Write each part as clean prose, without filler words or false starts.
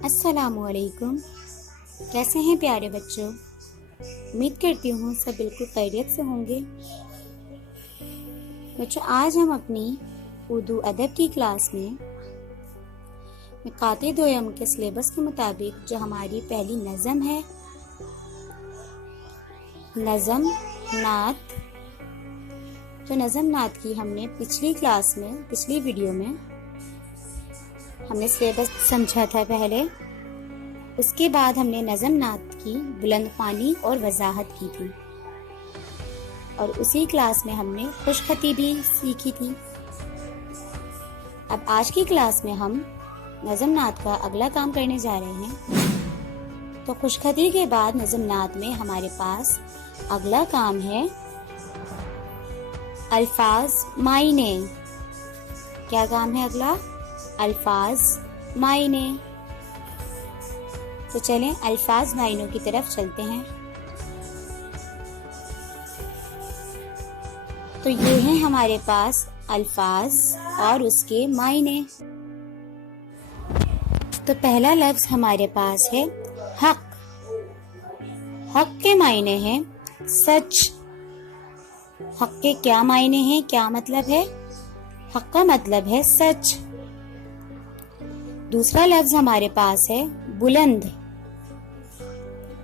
अस्सलामुअलैकुम। कैसे हैं प्यारे बच्चों? उम्मीद करती हूँ सब बिल्कुल खैरियत से होंगे। बच्चों, आज हम अपनी उर्दू अदब की क्लास में काते दोयम के सिलेबस के मुताबिक जो हमारी पहली नज़म है, नज़म नात, तो नज़म नात की हमने पिछली वीडियो में हमने सिलेबस समझा था पहले। उसके बाद हमने नज़म नात की बुलंद ख्वानी और वजाहत की थी और उसी क्लास में हमने खुशखती भी सीखी थी। अब आज की क्लास में हम नज़म नात का अगला काम करने जा रहे हैं। तो खुशखती के बाद नज़म नात में हमारे पास अगला काम है अल्फाज मायने। क्या काम है अगला? अल्फाज मायने। तो चलें अल्फाज मायनों की तरफ चलते हैं। तो ये हैं हमारे पास अल्फाज और उसके मायने। तो पहला लफ्ज हमारे पास है हक। हक के मायने हैं सच। हक के क्या मायने हैं, क्या मतलब है? हक का मतलब है सच। दूसरा लफ्ज हमारे पास है बुलंद।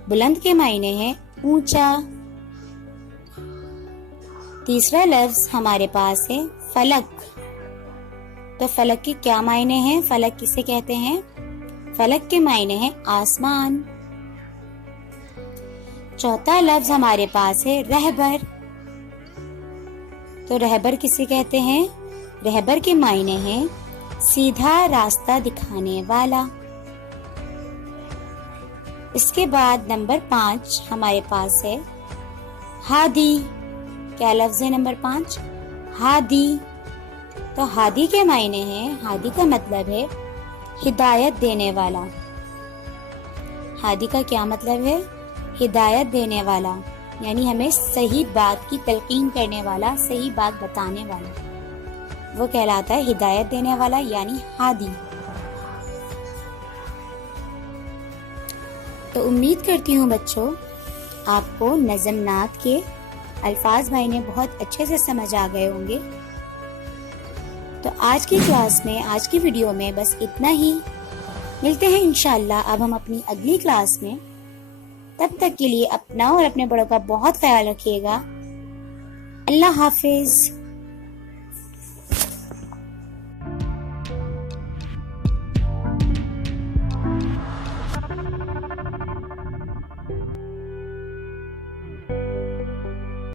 बुलंद के मायने हैं ऊंचा। तीसरा लफ्ज हमारे पास है फलक। तो फलक के क्या मायने हैं? फलक किसे कहते हैं? फलक के मायने हैं आसमान। चौथा लफ्ज हमारे पास है रहबर। तो रहबर किसे कहते हैं? रहबर के मायने हैं सीधा रास्ता दिखाने वाला। इसके बाद नंबर 5 हमारे पास है हादी। क्या लफ्ज है नंबर 5? हादी। तो हादी के मायने हैं, हादी का मतलब है हिदायत देने वाला। हादी का क्या मतलब है? हिदायत देने वाला, यानी हमें सही बात की तलकीन करने वाला, सही बात बताने वाला, वो कहलाता है हिदायत देने वाला यानी हादी। तो उम्मीद करती हूँ बच्चों आपको नज़म नात के अल्फाज मायने बहुत अच्छे से समझ आ गए होंगे। तो आज की क्लास में, आज की वीडियो में बस इतना ही। मिलते हैं इंशाअल्लाह अब हम अपनी अगली क्लास में। तब तक के लिए अपना और अपने बड़ों का बहुत ख्याल रखिएगा। अल्लाह हाफिज।